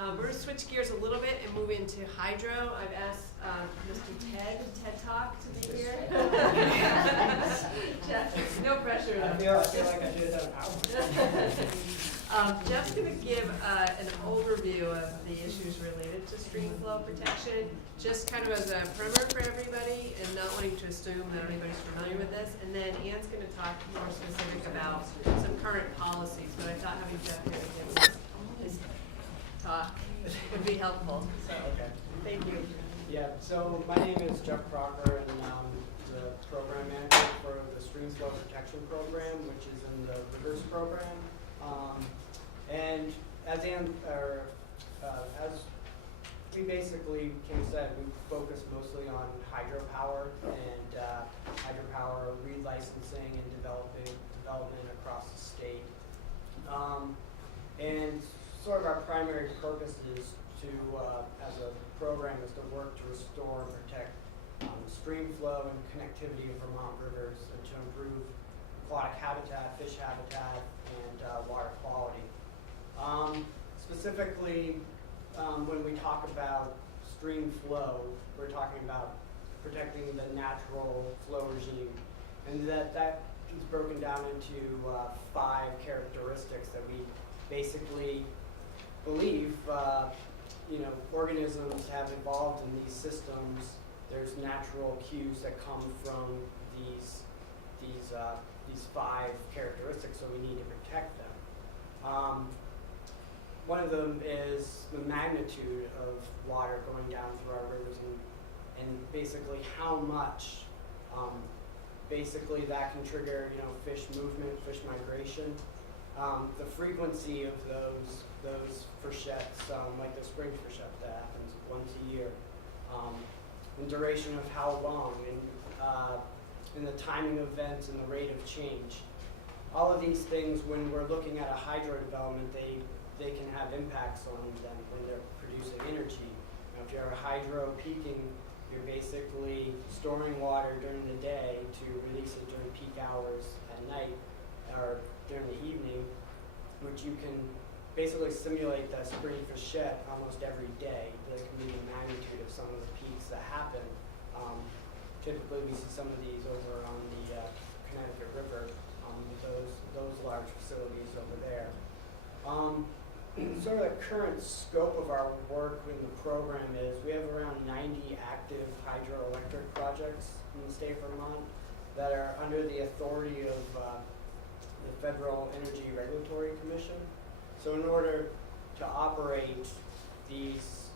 We're going to switch gears a little bit and move into hydro. I've asked Mr. Ted Talk to be here. Jeff, no pressure. I feel like I should have done Jeff's going to give an overview of the issues related to Streamflow Protection, just kind of as a primer for everybody and not wanting to assume that anybody's familiar with this. And then Ann's going to talk more specific about some current policies, but I thought having Jeff here to give his talk would be helpful. So, Okay. Thank you. Yeah, so my name is Jeff Crocker, and I'm the program manager for the Streamflow Protection program, which is in the reverse program. And as we basically said, we focus mostly on hydropower and hydropower relicensing and development across the state. And sort of our primary purpose is to, as a program, is to work to restore and protect stream flow and connectivity of Vermont rivers and to improve aquatic habitat, fish habitat, and water quality. Specifically, when we talk about stream flow, we're talking about protecting the natural flow regime, and that is broken down into 5 characteristics that we basically believe organisms have evolved in these systems. There's natural cues that come from these 5 characteristics, so we need to protect them. One of them is the magnitude of water going down through our rivers and basically how much basically that can trigger fish movement, fish migration. The frequency of those freshettes, like the spring freshet that happens once a year, and duration of how long, and the timing of events and the rate of change. All of these things, when we're looking at a hydro development, they can have impacts on them when they're producing energy. Now, if you're hydro peaking, you're basically storing water during the day to release it during peak hours at night or during the evening, which you can basically simulate that spring freshet almost every day. That can be the magnitude of some of the peaks that happen. Typically, we see some of these over on the Connecticut River, those large facilities over there. Sort of the current scope of our work in the program is we have around 90 active hydroelectric projects in the state of Vermont that are under the authority of the Federal Energy Regulatory Commission. So in order to operate these,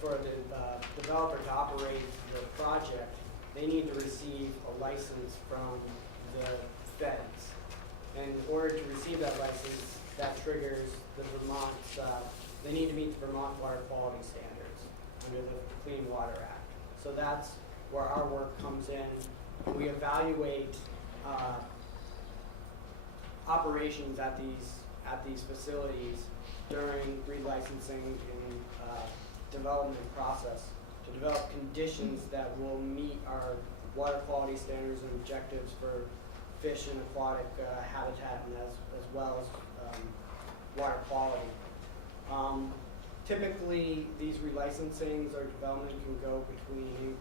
for the developer to operate the project, they need to receive a license from the feds. And in order to receive that license, that triggers the Vermont, they need to meet the Vermont water quality standards under the Clean Water Act. So that's where our work comes in. We evaluate operations at these facilities during relicensing and development process to develop conditions that will meet our water quality standards and objectives for fish and aquatic habitat, and as well as water quality. Typically, these relicensings or development can go between,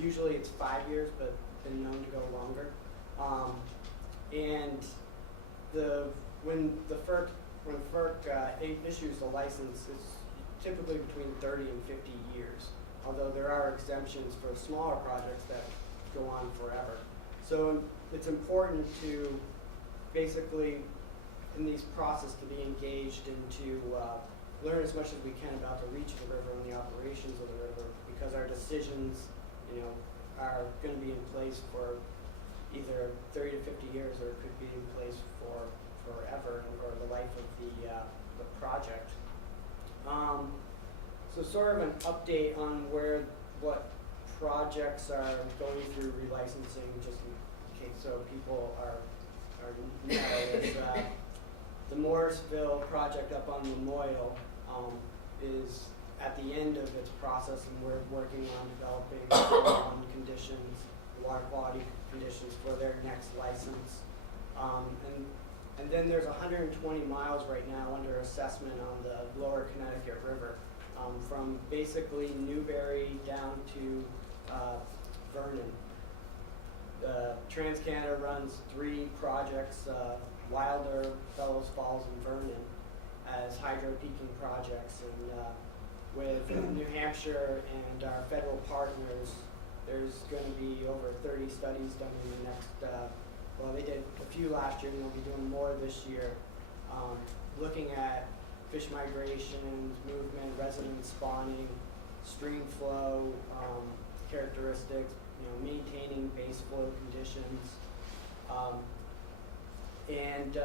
usually it's 5 years, but been known to go longer. And when FERC issues a license, it's typically between 30 and 50 years, although there are exemptions for smaller projects that go on forever. So it's important to basically, in these process, to be engaged and to learn as much as we can about the reach of the river and the operations of the river, because our decisions, are going to be in place for either 30 to 50 years, or it could be in place for forever, or the life of the project. So sort of an update on what projects are going through relicensing, just in case so people are is the Morrisville project up on Memorial is at the end of its process, and we're working on developing conditions, water quality conditions for their next license. And And then there's 120 miles right now under assessment on the lower Connecticut River, from basically Newbury down to Vernon. TransCanada runs 3 projects, Wilder, Fellows Falls, and Vernon, as hydro peaking projects. And with New Hampshire and our federal partners, there's going to be over 30 studies done in the next, well, they did a few last year, and they'll be doing more this year, looking at fish migrations, movement, resident spawning, stream flow characteristics, maintaining base flow conditions, and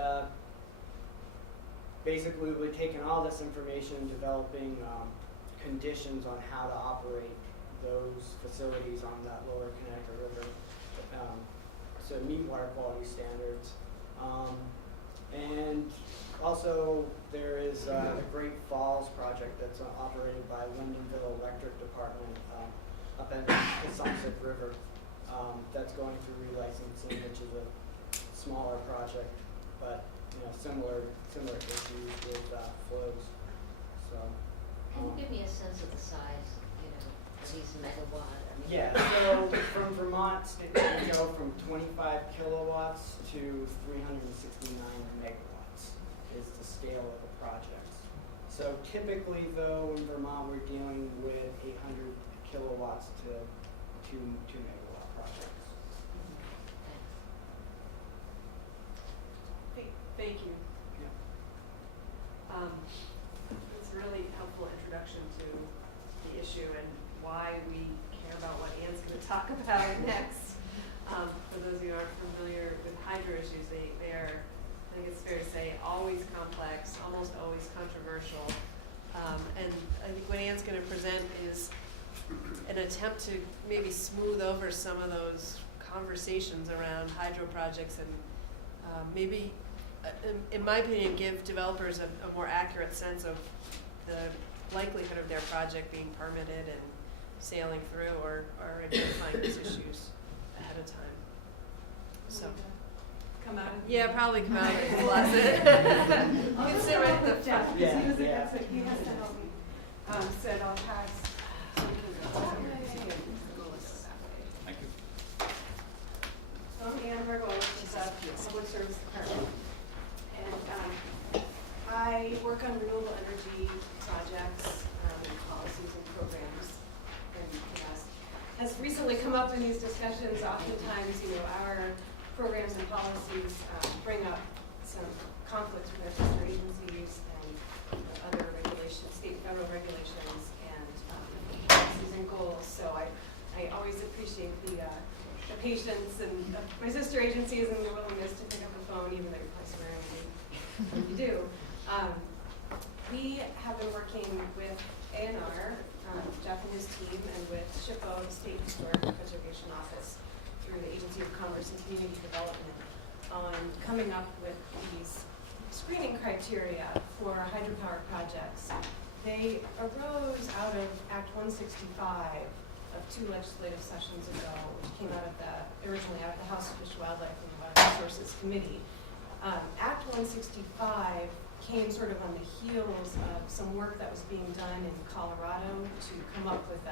basically we're taking all this information and developing conditions on how to operate those facilities on that lower Connecticut River to meet water quality standards. And also there is the Great Falls project that's operated by Lindenville Electric Department up at the Sunset River, that's going through relicensing, which is a smaller project, but similar issues with flows. So Can you give me a sense of the size, of these megawatt? yeah, so from Vermont, we go from 25 kilowatts to 369 megawatts is the scale of the projects. So typically, though, in Vermont, we're dealing with 800 kilowatts to 2 megawatt projects. Thank you. Yeah. It's a really helpful introduction to the issue and why we care about what Ann's going to talk about next. For those of you who aren't familiar with hydro issues, they are, I think it's fair to say, always complex, almost always controversial. And I think what Ann's going to present is an attempt to maybe smooth over some of those conversations around hydro projects and maybe, in my opinion, give developers a more accurate sense of the likelihood of their project being permitted and sailing through or identifying these issues ahead of time. So, Come out. yeah, probably come out and bless it. You can sit right at the front. Yeah, He has to yeah. help me. Said I'll pass. Thank you. So I'm Ann Margolis, with the Public Service Department. And I work on renewable energy projects and policies and programs. And has recently come up in these discussions. Oftentimes, our programs and policies bring up some conflicts with other agencies and other regulations, state and federal regulations, and policies and goals. So I always appreciate the patience and my sister agencies and their willingness to pick up the phone, even though you're probably swearing when you do. We have been working with ANR, Jeff and his team, and with SHPO, the State Historic Preservation Office, through the Agency of Commerce and Community Development, on coming up with these screening criteria for hydropower projects. They arose out of Act 165 of 2 legislative sessions ago, which came out of originally out of the House Fish, Wildlife, and Water Resources Committee. Act 165 came sort of on the heels of some work that was being done in Colorado to come up with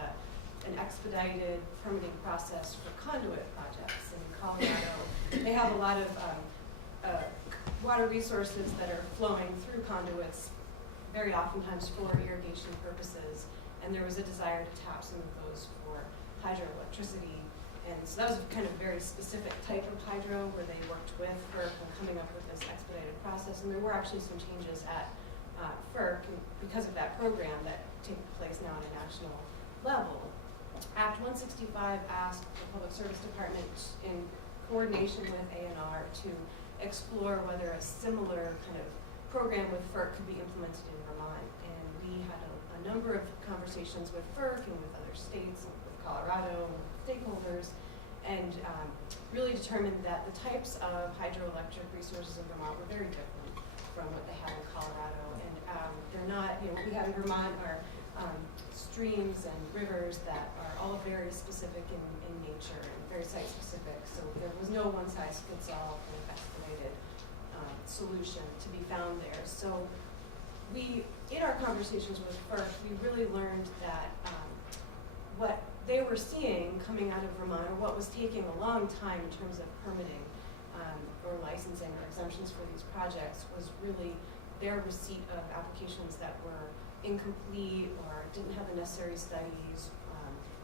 an expedited permitting process for conduit projects. In Colorado, they have a lot of water resources that are flowing through conduits, very oftentimes for irrigation purposes, and there was a desire to tap some of those for hydroelectricity. And so that was a kind of very specific type of hydro where they worked with FERC on coming up with this expedited process. And there were actually some changes at FERC because of that program that take place now at a national level. Act 165 asked the Public Service Department, in coordination with ANR, to explore whether a similar kind of program with FERC could be implemented in Vermont. And we had a number of conversations with FERC and with other states and with Colorado and with stakeholders, and really determined that the types of hydroelectric resources in Vermont were very different from what they have in Colorado. And they're not, what we have in Vermont are streams and rivers that are all very specific in nature and very site specific. So there was no one size fits all kind of expedited solution to be found there. So we, in our conversations with FERC, we really learned that what they were seeing coming out of Vermont, or what was taking a long time in terms of permitting or licensing or exemptions for these projects, was really their receipt of applications that were incomplete or didn't have the necessary studies.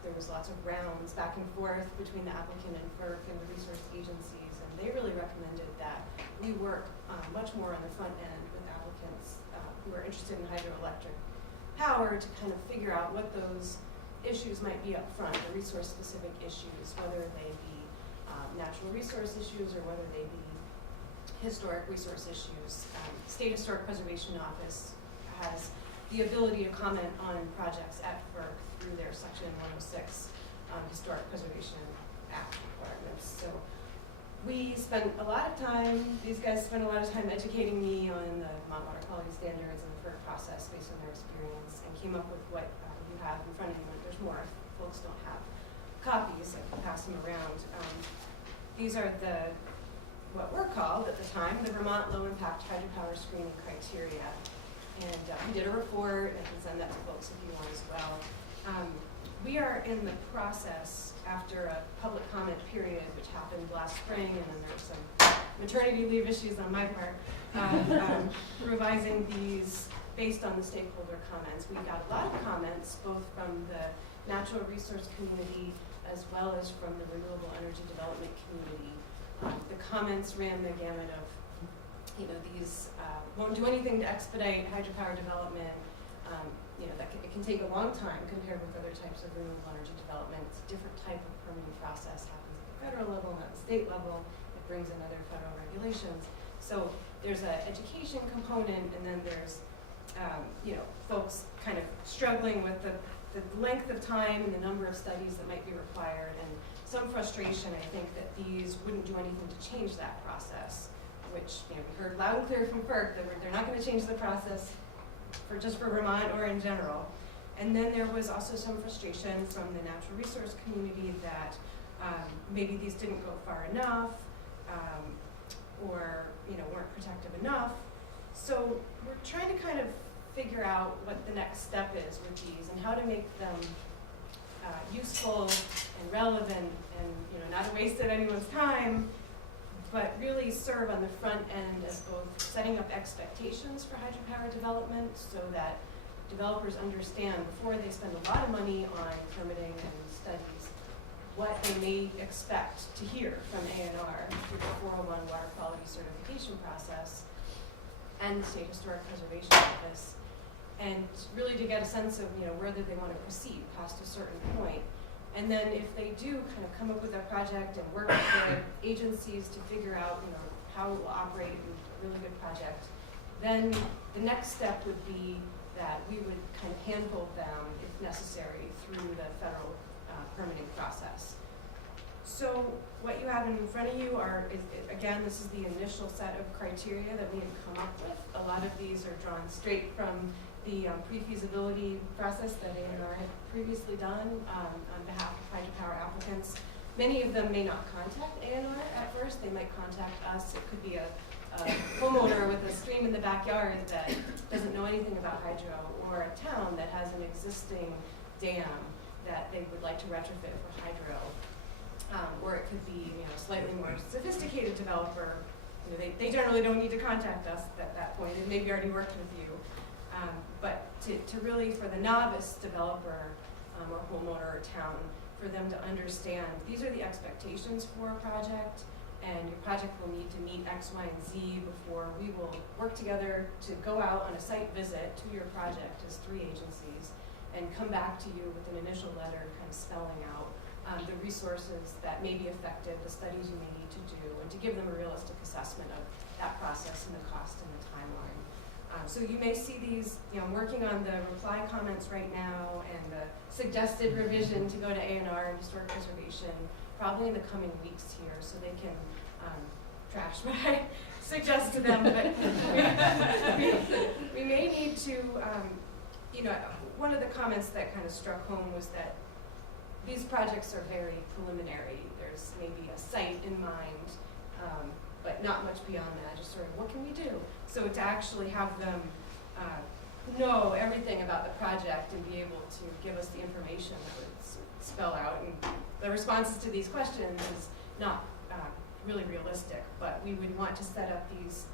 There was lots of rounds back and forth between the applicant and FERC and the resource agencies, and they really recommended that we work much more on the front end with applicants who are interested in hydroelectric power to kind of figure out what those issues might be up front, the resource-specific issues, whether they be natural resource issues or whether they be historic resource issues. State Historic Preservation Office has the ability to comment on projects at FERC through their Section 106 Historic Preservation Act requirements. So we spent a lot of time, these guys spent a lot of time educating me on the Vermont Water Quality Standards and the FERC process based on their experience, and came up with what you have in front of you. And there's more if folks don't have copies, I can pass them around. These are what were called at the time the Vermont Low Impact Hydropower Screening Criteria. And we did a report, and I can send that to folks if you want as well. We are in the process, after a public comment period, which happened last spring, and then there's some maternity leave issues on my part, revising these based on the stakeholder comments. We got a lot of comments, both from the natural resource community as well as from the renewable energy development community. The comments ran the gamut of, these won't do anything to expedite hydropower development. That it can take a long time compared with other types of renewable energy development. It's a different type of permitting process, happens at the federal level, not the state level. It brings in other federal regulations. So there's an education component, and then there's, folks kind of struggling with the length of time and the number of studies that might be required, and some frustration, I think, that these wouldn't do anything to change that process, which we heard loud and clear from FERC that they're not going to change the process just for Vermont or in general. And then there was also some frustration from the natural resource community that maybe these didn't go far enough, or weren't protective enough. So we're trying to kind of figure out what the next step is with these and how to make them useful and relevant, and not a waste of anyone's time, but really serve on the front end as both setting up expectations for hydropower development so that developers understand before they spend a lot of money on permitting and studies what they may expect to hear from ANR through the 401 water quality certification process and the State Historic Preservation Office, and really to get a sense of whether they want to proceed past a certain point. And then if they do kind of come up with a project and work with their agencies to figure out how it will operate in a really good project, then the next step would be that we would kind of handhold them, if necessary, through the federal permitting process. So what you have in front of you again, this is the initial set of criteria that we had come up with. A lot of these are drawn straight from the pre-feasibility process that ANR had previously done on behalf of hydropower applicants. Many of them may not contact ANR at first. They might contact us. It could be a homeowner with a stream in the backyard that doesn't know anything about hydro, or a town that has an existing dam that they would like to retrofit for hydro. Or it could be a slightly more sophisticated developer. They generally don't need to contact us at that point. They maybe already worked with you. But to really, for the novice developer or homeowner or town, for them to understand these are the expectations for a project, and your project will need to meet X, Y, and Z before we will work together to go out on a site visit to your project as 3 agencies and come back to you with an initial letter kind of spelling out the resources that may be affected, the studies you may need to do, and to give them a realistic assessment of that process and the cost and the timeline. So you may see these, I'm working on the reply comments right now and the suggested revision to go to ANR and Historic Preservation probably in the coming weeks here, so they can trash what I suggest to them. But we may need to, one of the comments that kind of struck home was that these projects are very preliminary. There's maybe a site in mind, but not much beyond that, just sort of, what can we do? So to actually have them know everything about the project and be able to give us the information that would spell out, and the responses to these questions is not really realistic, but we would want to set up these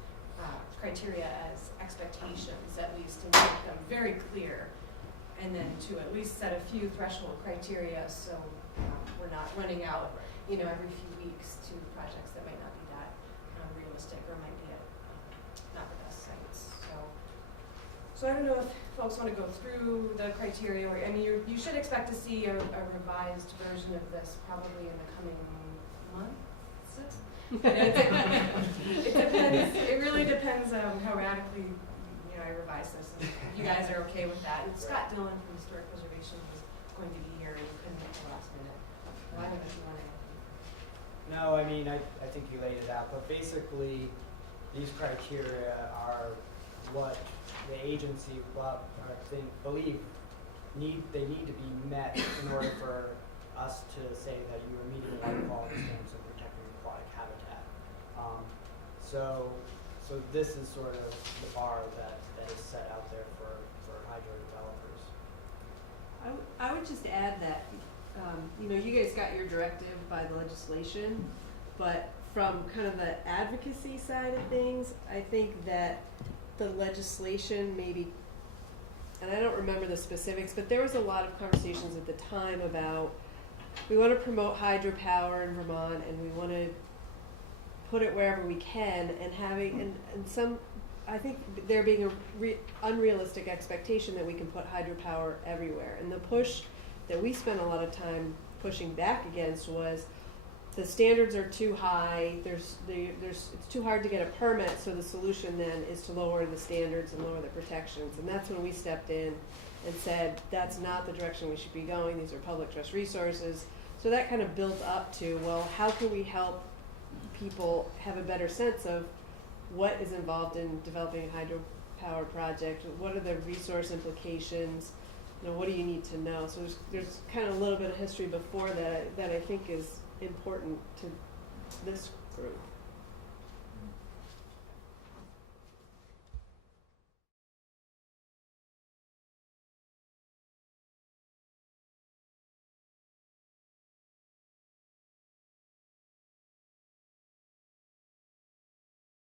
criteria as expectations, at least, to make them very clear, and then to at least set a few threshold criteria so we're not running out, every few weeks to projects that might not be that realistic or might be at not the best sites. So I don't know if folks want to go through the criteria, or, you should expect to see a revised version of this probably in the coming months. It depends. It really depends how radically I revise this. And if you guys are okay with that. And Scott Dillon from Historic Preservation was going to be here and couldn't make the last minute. Well, I don't know if you want to. No, I mean, I think you laid it out, but basically, these criteria are what the agency believe they need to be met in order for us to say that you are meeting water quality standards and protecting aquatic habitat. So this is sort of the bar that is set out there for hydro developers. I would just add that, you guys got your directive by the legislation, but from kind of the advocacy side of things, I think that the legislation maybe, and I don't remember the specifics, but there was a lot of conversations at the time about we want to promote hydropower in Vermont and we want to put it wherever we can, and having, and some, I think there being a unrealistic expectation that we can put hydropower everywhere. And the push that we spent a lot of time pushing back against was the standards are too high, it's too hard to get a permit, so the solution then is to lower the standards and lower the protections. And that's when we stepped in and said, that's not the direction we should be going, these are public trust resources. So that kind of built up to, well, how can we help people have a better sense of what is involved in developing a hydropower project, what are the resource implications, what do you need to know? So there's kind of a little bit of history before that I think is important to this group.